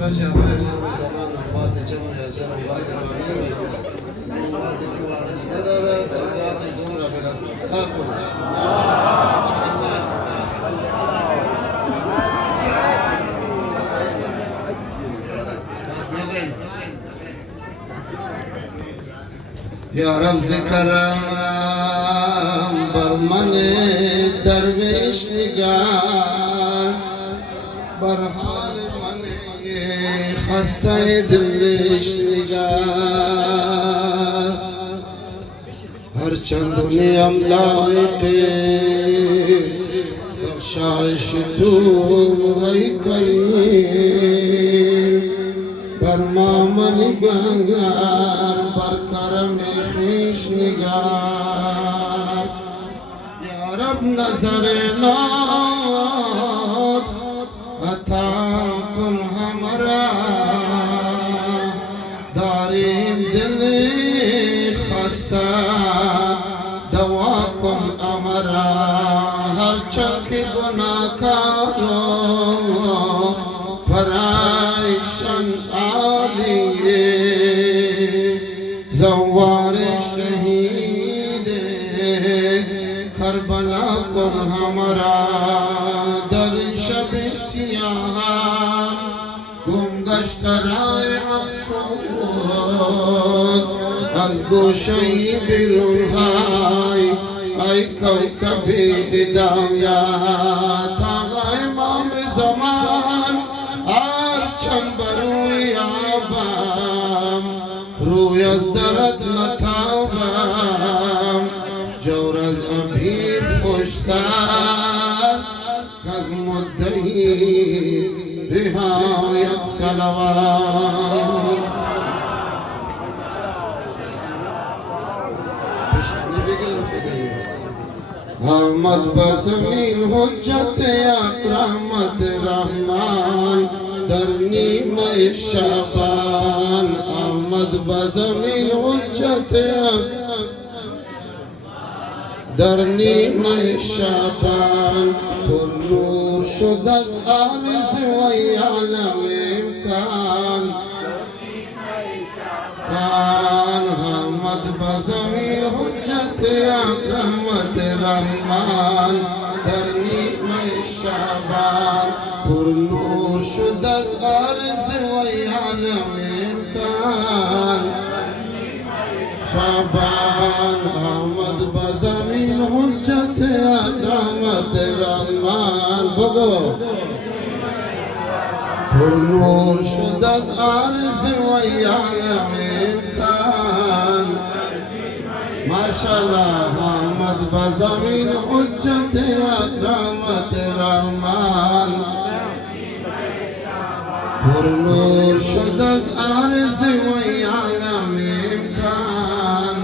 فرج هوای ما زمان نبات جمع ازر و باید روانی و باید وارث نداره سرگاهی دون را بلد تاکن یا رب ذکرم بر من درویش نگار بر حال من خسته درویش نگار هر چندونیم لایق بخشایش تو ای کریم بر ما نگار بر کرم خویش نگار یا رب نظر لطف عطا کن ہمارا داریم دل خسته دوا کن ہمارا ہر چک گناہکاروں پرائشان عالیے زوار شہید کربلا کن ہمارا در شب سیاہ گم گشت رائے مقصود از گوشهی بیرونهای ای کوکب هدایت آقا امام زمان هر چنبروی آبم روی از درد نتابم جور از امیر خوشتر کز مدعی رهایت صلوات احمد بزمین حجت اکرامت رحمان در نیمه شعبان احمد بزمین حجت در نیمه شعبان پر نور شد از عارض و عالم امکان احمد بزمین حجت اکرامت رحمان در نیمه شعبان پر نور شد از عارض و عالم امکان شعبان احمد بزمین حجت اکرامت رحمان بگو پر نور شد از عارض و عالم امکان ماشاءالله احمد بزمین حجت اکرامت رحمان پر نور شد از عارض و عالم امکان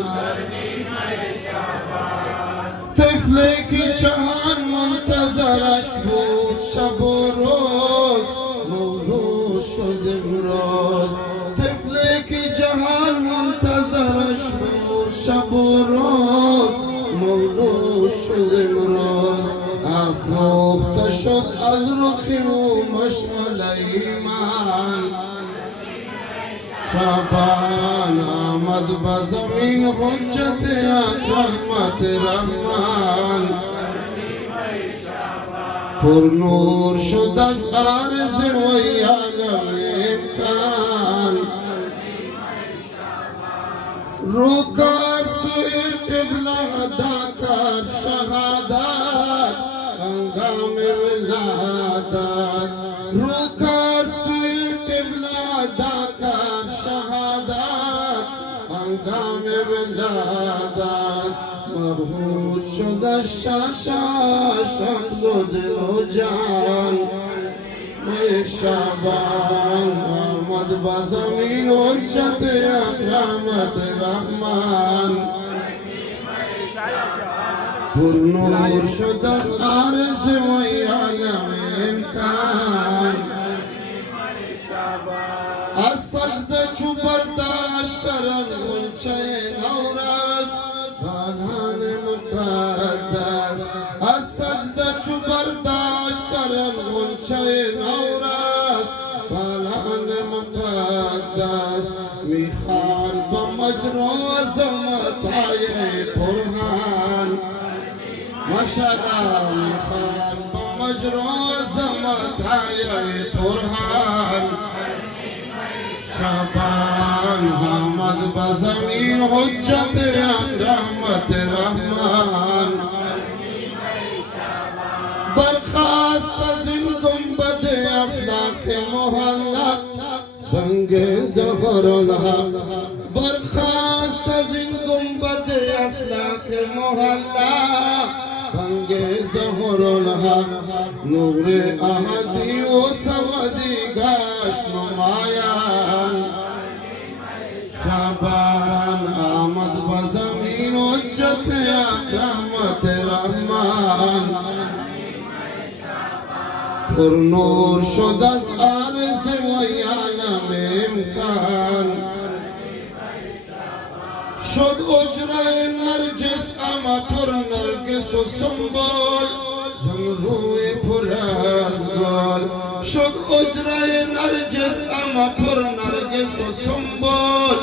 طفلی که جهان منتظرش بود شب و روز مولود شد امروز طفلی که جهان منتظرش بود شب و روز مولود شد امروز افروخته شد از رخ و مشعل ایمان شعبان آمد بزمین حجت اکرامت رحمان پر نور شد از عارض و عالم امکان رو کر سوی قبله ادا کر شهادت هنگام ولادت رو کر سوی قبله ادا کر شهادت هنگام ولادت مبهوت شد از شمس و دل و جان مای شعبان آمد بزمین حجت اکرامت رحمان پر نور شد از عارض و عالم امکان از سجده چو برداشت کرد غنچه نورس بالان مقدس از سجده چو برداشت سرم غنچه نورست بالان مقدس میخوان با مجرا عظمتهای پرهان ماشاءالله میخوان با مجرا عظمتهای پرهان شعبان آمد به زمین حجت رحمت رحمان برخاست از این گنبد افلاک محلق بنگ ظهرالحق برخاست از این گنبد افلاک محلق بنگ ظهرالحق نور احدی و سودی گشت نمایان شعبان آمد به زمین حجت رحمت رحمان پر نور شد از عرض و عالم امکان شد اجرای نرجس اما پر نرگس و سنبول زن روی پر از گل شد اجرای نرجس اما پر نرگس و سنبول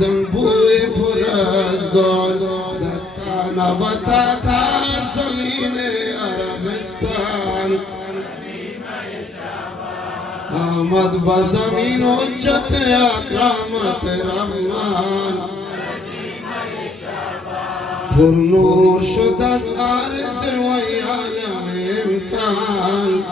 زن بوی پر از گل زد نباتات از زمین عربستان آمد با زمین حجت رحمت رحمان پر نور شد از عرض و عالم امکان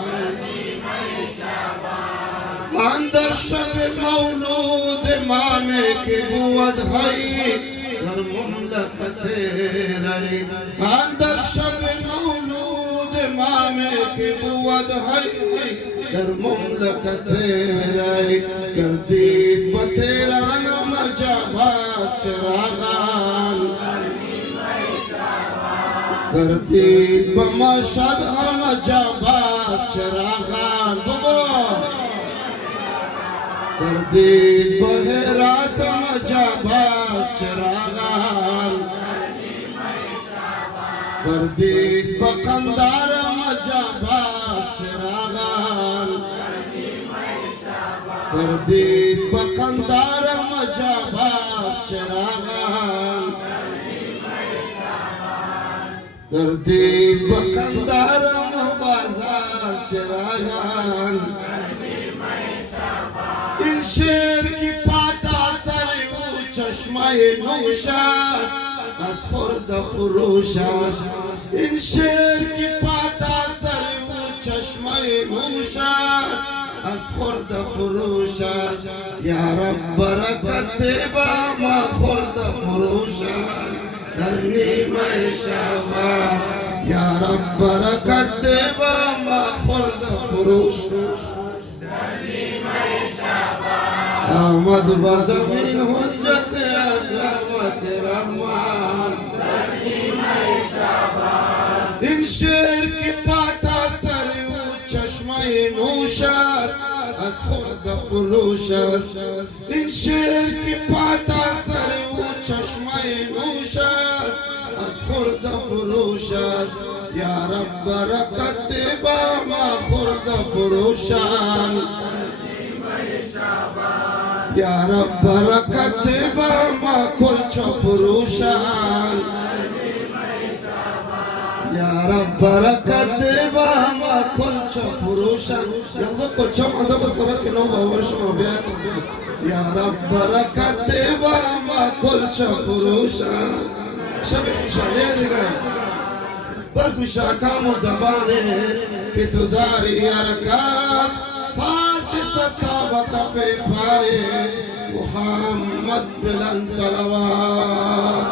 اندر شب مولود امام که بود حی در مملکت ری اندر شب مولود امام که بود حی در مملکت ری گردید با تیران مجابات چراغان گردید با مشهد مجابات چراغان گردید با هرات مجابات چراغان گردید با قندار مجابات چراغان گردید با قندار مجابات چراغان گردید با قندار بازار چراغان این شیر کی پاتا سری و چشمه نوش است از خورد خروش است این شیر کی پاتا سری و چشمه نوش است از خورد خروش است یا رب برکت با ما خورد خروش است در نیمه شعبان یا رب برکت با ما خورد خروش آمد با زمین حجت رحمت رحمان این شیر کی پاتا سری و چشمه نوش است از خورد خروش است این شیر کی پاتا سری و چشمه نوش است از خورد خروش است یا رب برکت با ما خورد خروشان یا رب برکت با ما کلچ فروشان یا رب برکت با ما کلچ فروشان یعنی کلچ مانده بسرد که نو باور شما بیاد یا رب برکت با ما کلچ فروشان شبی خوشحالیه دیگر برگوش اکام و زبانه که تو داری حرکات فاتح ستا و کفی پای محمد بلند صلوات